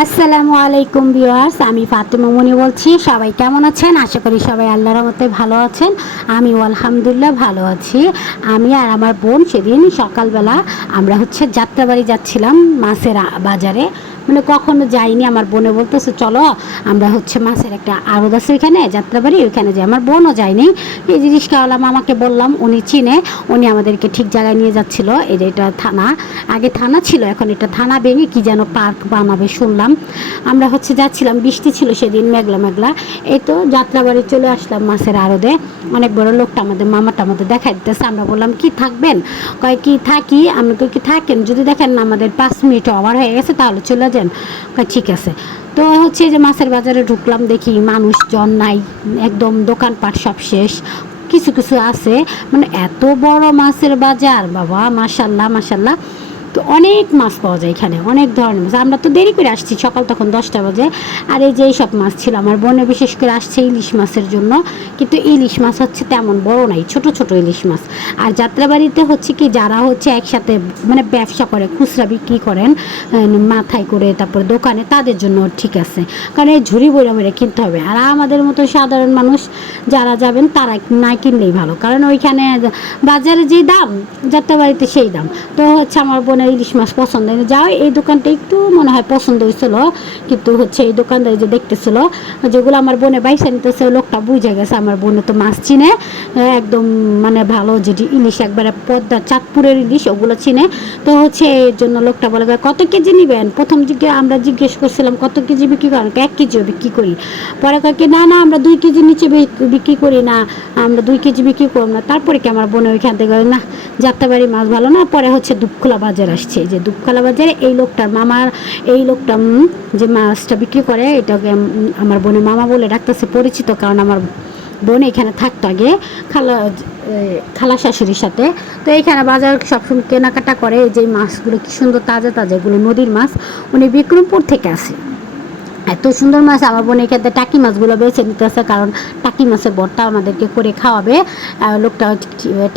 আসসালামু আলাইকুম ভিউয়ার্স, আমি ফাতেমা মনি বলছি। সবাই কেমন আছেন? আশা করি সবাই আল্লাহর রহমতে ভালো আছেন। আমিও আলহামদুলিল্লাহ ভালো আছি। আমি আর আমার বোন সেদিন সকালবেলা আমরা যাত্রাবাড়ি যাচ্ছিলাম মাছের বাজারে। মানে কখনো যাইনি। আমার বোনে বলতেছে চলো আমরা মাছের একটা আড়ত আছে ওইখানে যাত্রাবাড়ি, ওইখানে যাই। আমার বোনও যায়নি। এই যে রিক্সাওয়ালা মামাকে বললাম, উনি চিনে, উনি আমাদেরকে ঠিক জায়গায় নিয়ে যাচ্ছিল। এই যে এটা থানা, আগে থানা ছিল, এখন এটা থানা ভেঙে কি যেন পার্ক বানাবে শুনলাম। আমরা যাচ্ছিলাম, বৃষ্টি ছিল সেদিন, মেঘলা মেঘলা। এই তো যাত্রাবাড়ি চলে আসলাম মাছের আড়তে। অনেক বড় লোকটা মামাটা আমাদের দেখাই দিতেছে। আমরা বললাম কি থাকবেন? কয় কি থাকি। আমি কই কি থাকেন, যদি দেখেন না আমাদের 5 মিনিট ওভার হয়ে গেছে তাহলে চলে যান। কয় ঠিক আছে। তো এই যে মাছের বাজারে ঢুকলাম, দেখি মানুষজন নাই, একদম দোকানপাট সব শেষ। কিছু কিছু আছে, মানে এত বড় মাছের বাজার বাবা, মাশাল্লাহ মাশাল্লাহ। তো অনেক মাছ পাওয়া যায় এখানে, অনেক ধরনের মাছ। আমরা তো দেরি করে আসছি, সকাল তখন 10টা বাজে। আর এই যে এইসব মাছ ছিল, আমার বোনে বিশেষ করে আসছে ইলিশ মাছের জন্য। কিন্তু ইলিশ মাছ তেমন বড় নাই, ছোট ছোট ইলিশ মাছ। আর যাত্রাবাড়িতে কি যারা একসাথে মানে ব্যবসা করে, খুচরা বিক্রি করেন মাথায় করে, তারপরে দোকানে, তাদের জন্য ঠিক আছে। কারণ এই ঝুড়ি বইরা মেরে কিনতে হবে। আর আমাদের মতো সাধারণ মানুষ যারা যাবেন তারা না কিনলেই ভালো, কারণ ওইখানে বাজারে যে দাম, যাত্রাবাড়িতে সেই দাম। তো আমার বোনের ইলিশ মাছ পছন্দ হয়, যাও এই দোকানটা একটু মনে হয় পছন্দ হয়েছিল। কিন্তু এই দোকানদার যে দেখতেছিল যেগুলো আমার বোনে বাইসা নিতেছে, লোকটা বুঝে গেছে আমার বোনে তো মাছ চিনে একদম, মানে ভালো যেটি ইলিশ একবারে পদ্মা চাঁদপুরের ইলিশ ওগুলো চিনে। তো এর জন্য লোকটা বলে কত কেজি নেবেন। প্রথম দিকে আমরা জিজ্ঞেস করছিলাম কত কেজি বিক্রি করেন, 1 কেজিও বিক্রি করি। পরে কি না না আমরা 2 কেজির নিচে বিক্রি করি না, আমরা 2 কেজি বিক্রি করব না। তারপরে কি আমার বোনে ওইখান থেকে না, যাত্রাবাড়ি মাছ ভালো না। পরে দুপখোলা বাজার আসছে, যে দুপখোলা বাজারে এই লোকটার মামার, এই লোকটা যে মাছটা বিক্রি করে এটাকে আমার বোনের মামা বলে ডাকতেছে, পরিচিত। কারণ আমার বোন এখানে থাকতো আগে খালা শাশুড়ির সাথে। তো এইখানে বাজার সবসময় কেনাকাটা করে। এই যে মাছগুলো কি সুন্দর তাজা তাজা, এগুলো নদীর মাছ, উনি বিক্রমপুর থেকে আসে। এত সুন্দর মাছ। আমার বোন এখানে টাকি মাছগুলো বেছে নিতেছে, কারণ টাকি মাছের ভর্তা আমাদেরকে করে খাওয়াবে। লোকটা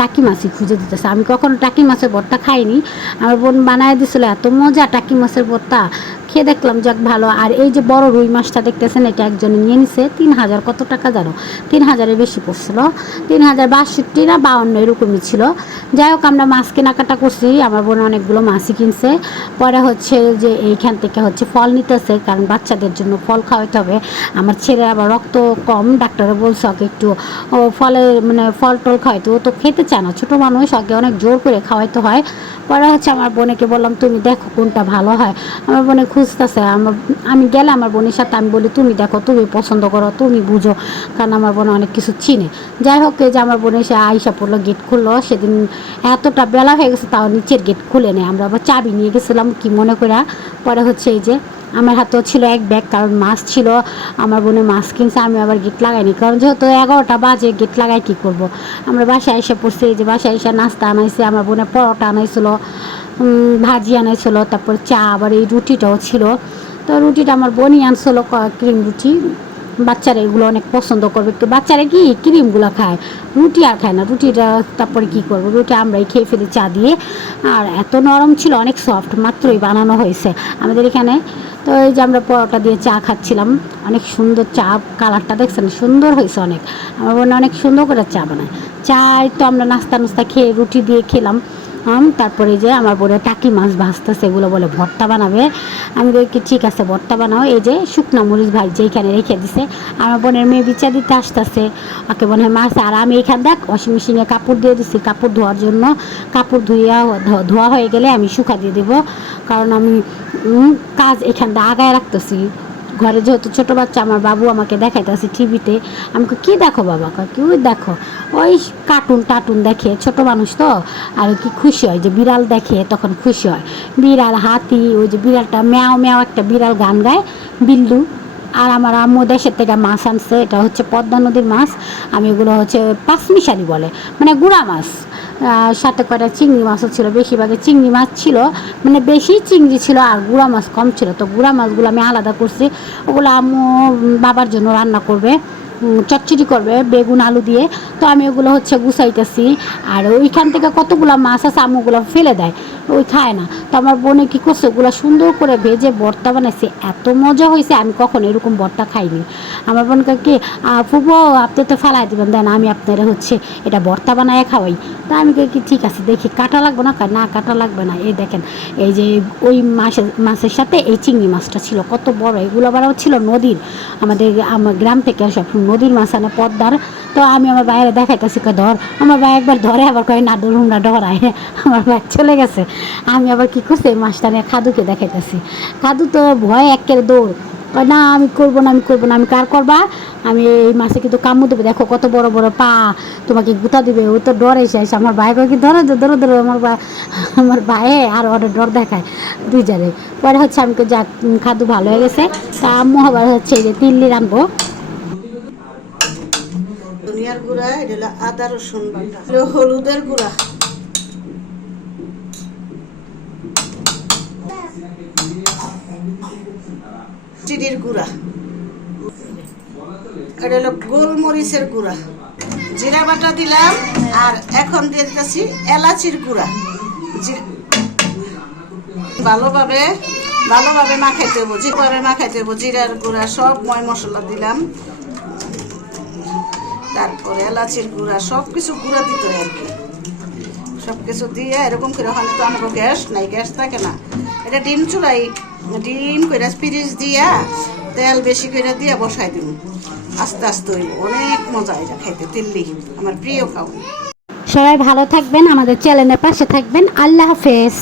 টাকি মাছই খুঁজে দিতেছে। আমি কখনো টাকি মাছের ভর্তা খাইনি, আমার বোন বানায় দিছিল, এত মজা টাকি মাছের ভর্তা। খেয়ে দেখলাম যাক ভালো। আর এই যে বড় রুই মাছটা দেখতেছেন, এটা একজনে নিয়ে নিছে 3,000 কত টাকা জানো, 3,000-এর বেশি পড়ছিল। 3,062 না 52 এরকমই ছিল। যাই হোক, আমরা মাছ কেনাকাটা করছি, আমার বোন অনেকগুলো মাছই কিনছে। পরে যে এইখান থেকে ফল নিতেছে, কারণ বাচ্চাদের জন্য ফল খাওয়াইতে হবে। আমার ছেলের আবার রক্ত কম, ডাক্তারে বলছে ওকে একটু ফলে মানে ফল টল খাওয়াইতে। ও তো খেতে চায় না, ছোটো মানুষ, ওকে অনেক জোর করে খাওয়াইতে হয়। পরে আমার বোনেকে বললাম তুমি দেখো কোনটা ভালো হয়। আমার বোনে খুঁজতেছে, আমি গেলে আমার বোনের সাথে আমি বলি তুমি দেখো, তুমি পছন্দ করো, তুমি বুঝো, কারণ আমার বোনে অনেক কিছু চিনে। যাই হোক, এই যে আমার বোনে সে আইসা পড়লো, গেট খুললো। সেদিন এতটা বেলা হয়ে গেছে, তাও নিচের গেট খুলে নেই। আমরা আবার চাবি নিয়ে গেছিলাম কি মনে করা। পরে এই যে আমার হাতেও ছিল এক ব্যাগ, কারণ মাছ ছিল। আমার বোনে মাছ কিনছে, আমি আবার গেট লাগাইনি, কারণ যেহেতু 11টা বাজে, গেট লাগাই কী করবো। আমরা বাসায় এসে পড়ছি। এই যে বাসায় এসে নাস্তা আনাইছে, আমার বোনে পরোটা আনাইছিল, ভাজি আনাইছিল, তারপর চা, আবার এই রুটিটাও ছিল। তো রুটিটা আমার বোনই আনছিল, ক্রিম রুটি। বাচ্চারা এগুলো অনেক পছন্দ করবে, তো বাচ্চারা কি ক্রিমগুলো খায়, রুটি আর খায় না। রুটিটা তারপরে কী করবো, রুটি আমরাই খেয়ে ফেলি চা দিয়ে। আর এত নরম ছিল, অনেক সফট, মাত্রই বানানো হয়েছে আমাদের এখানে। তো এই যে আমরা পরোটা দিয়ে চা খাচ্ছিলাম, অনেক সুন্দর চা, কালারটা দেখছেন সুন্দর হয়েছে অনেক। আমার বোন অনেক সুন্দর করে চা বানায়। চাই তো আমরা নাস্তা খেয়ে রুটি দিয়ে খেলাম। তারপরে যে আমার বোনের টাকি মাছ ভাজতেছে, এগুলো বলে ভর্তা বানাবে। আমি কি ঠিক আছে ভর্তা বানাও। এই যে শুকনো মরিচ ভাই যেইখানে রেখে দিছে, আমার বোনের মেয়ে বিচার দিতে আসতেছে, ওকে মনে হয় মাছ। আর আমি এইখানে দেখ ওয়াশিং মেশিনে কাপড় দিয়ে দিচ্ছি কাপড় ধোয়ার জন্য। কাপড় ধোয়া হয়ে গেলে আমি শুকা দিয়ে দেবো, কারণ আমি কাজ এখানটা আগায় রাখতেছি। ঘরে যেহেতু ছোটো বাচ্চা, আমার বাবু আমাকে দেখাইতেছে টিভিতে। আমাকে কি দেখো বাবা, কি ওই দেখো, ওই কার্টুন দেখে, ছোট মানুষ তো। আর কি খুশি হয় যে বিড়াল দেখে, তখন খুশি হয়। বিড়াল, হাতি, ওই যে বিড়ালটা ম্যাও ম্যাও একটা বিড়াল গান গায়, বিল্লু। আর আমার আম্মু দেশের থেকে মাছ আনছে, এটা পদ্মা নদীর মাছ। আমি এগুলো পাঁচমিশালি বলে, মানে গুড়া মাছ। সাথে কয়টা চিংড়ি মাছও ছিল, বেশিরভাগে চিংড়ি মাছ ছিল, মানে বেশি চিংড়ি ছিল আর গুড়া মাছ কম ছিল। তো গুড়া মাছগুলো আমি আলাদা করছি, ওগুলো আম্মু বাবার জন্য রান্না করবে। চচ্চড়ি করবে বেগুন আলু দিয়ে। তো আমি ওগুলো হচ্ছে গুছাইতেছি। আর ওইখান থেকে কতগুলো মাছ আছে আম্মুগুলো ফেলে দেয়, ওই খায় না। তো আমার বোনে কী করছে, ওগুলো সুন্দর করে ভেজে ভর্তা বানাইছে, এত মজা হয়েছে, আমি কখনো এরকম ভর্তা খাইনি। আমার বোনকে কি ফুবো আপনি তো ফালাই দেবেন, দেন আমি আপনারা হচ্ছে এটা ভর্তা বানায় খাওয়াই। তা আমি কি ঠিক আছে দেখি কাটা লাগবে না, না কাটা লাগবে না। এই দেখেন, এই যে ওই মাছের সাথে এই চিংড়ি মাছটা ছিল কত বড়, এগুলো আবার ছিল নদীর, আমার গ্রাম থেকে সব নদীর মাছ আনে পদ্মার। তো আমি আমার বাইরে দেখাইতেছি ধর, আমার ভাই একবার ধরে আবার কয় না ধরুন না ডরায়, আমার ভাই চলে গেছে। আমি আবার কী করছি, এই মাছটা নিয়ে খাদুকে দেখাইতেছি। খাদু তো ভয় একের দৌড়, কয় না আমি করবো না, আমি করবো না। আমি কার করবা, আমি এই মাছে কিন্তু কামড় দেবে, দেখো কত বড় বড় পা, তোমাকে গুতা দিবে। ও তো ডরে শেষ। আমার ভাই কয় কি ধরো ধরো ধরো, আমার ভাইয়ে আর ওরা ডর দেখায় দুই জারে। পরে হচ্ছে আমি যা খাদু ভালো হয়ে গেছে। তা আম্মু আবার হচ্ছে এই যে তিল্লি রানবো। ধনিয়ার গুঁড়া, এটা হলো আদা রসুন বাটা, এটা হলুদের গুঁড়া, চিনির গুঁড়া, এটা হলো গোলমরিচের গুঁড়া, জিরা বাটা দিলাম। আর এখন দিয়ে দিতেছি এলাচির গুঁড়া। ভালোভাবে ভালোভাবে মাখাইতে হবো, যেভাবে মাখাইতে হবো। জিরার গুঁড়া সব ময় মশলা দিলাম, তারপরে এলাচির গুঁড়া, সব কিছু গুঁড়া দিতে হয় আর কি। সব কিছু দিয়ে এরকম করে, ওখানে তো আমাকে গ্যাস নাই, গ্যাস থাকে না। এটা ডিম চুলাই, ডিম করে পিরিচ দিয়া তেল বেশি করে দিয়ে বসাই দিব, আস্তে আস্তে হইব। অনেক মজা এটা খাইতে, তিল্লি আমার প্রিয় খাওয়া। সবাই ভালো থাকবেন, আমাদের চ্যানেলের পাশে থাকবেন। আল্লাহ হাফেজ।